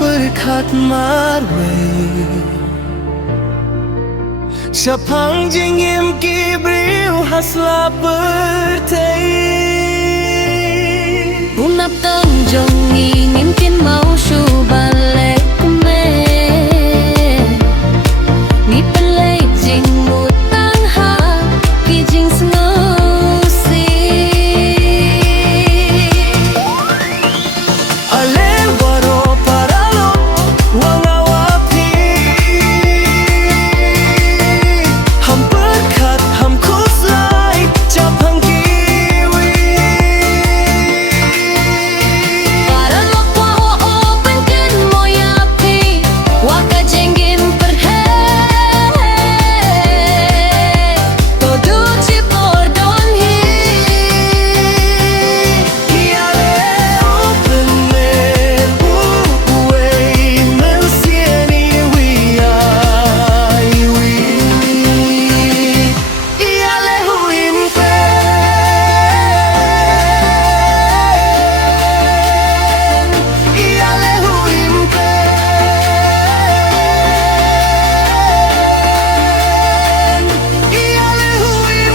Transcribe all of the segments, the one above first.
berkat marway Siapang jingim kibriu hasla bertay Unap tangjong ingin mau shu balik kmen Ni pelai jing mutang ha ki jing sengusi Ale waro paralo wangawapi Ham berkat ham kuslai Japang kiwi Para lokwa ho open ken moyapi Waka jengin perhe Todo ci pordon hi Iale open men Uway melsieni wiyai wi Iale huin pen Iale huin pen Iale huin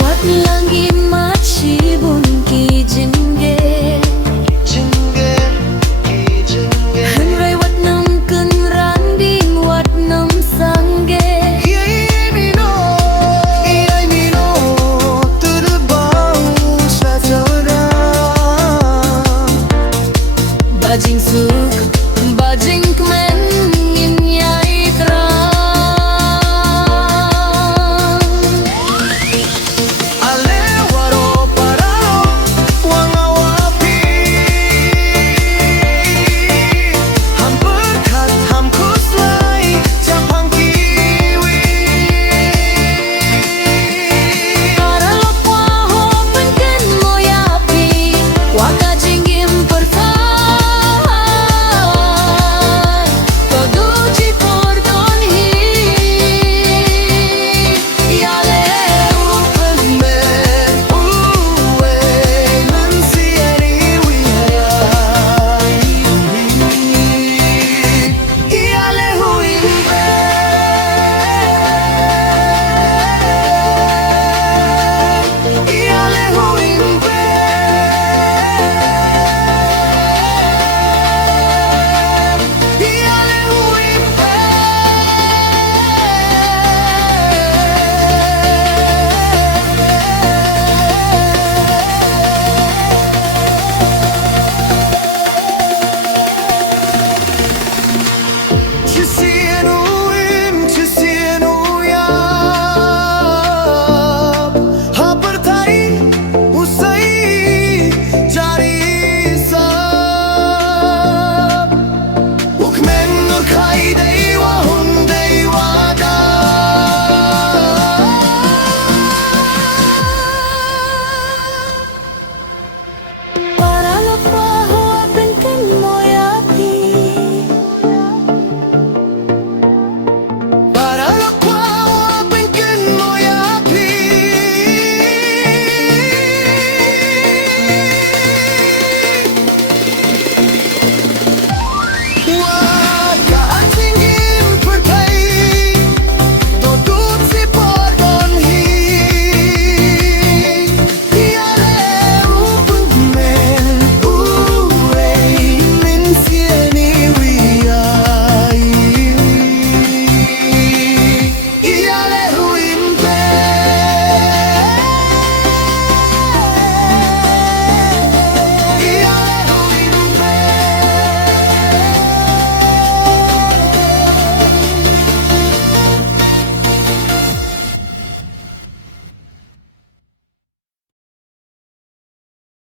Wat langi machi bun ki jingge Jingge jingge Hân rai wat nam kun ran ding wat nam sangge Iai mino terbang saja Bajing suk, bajing kmen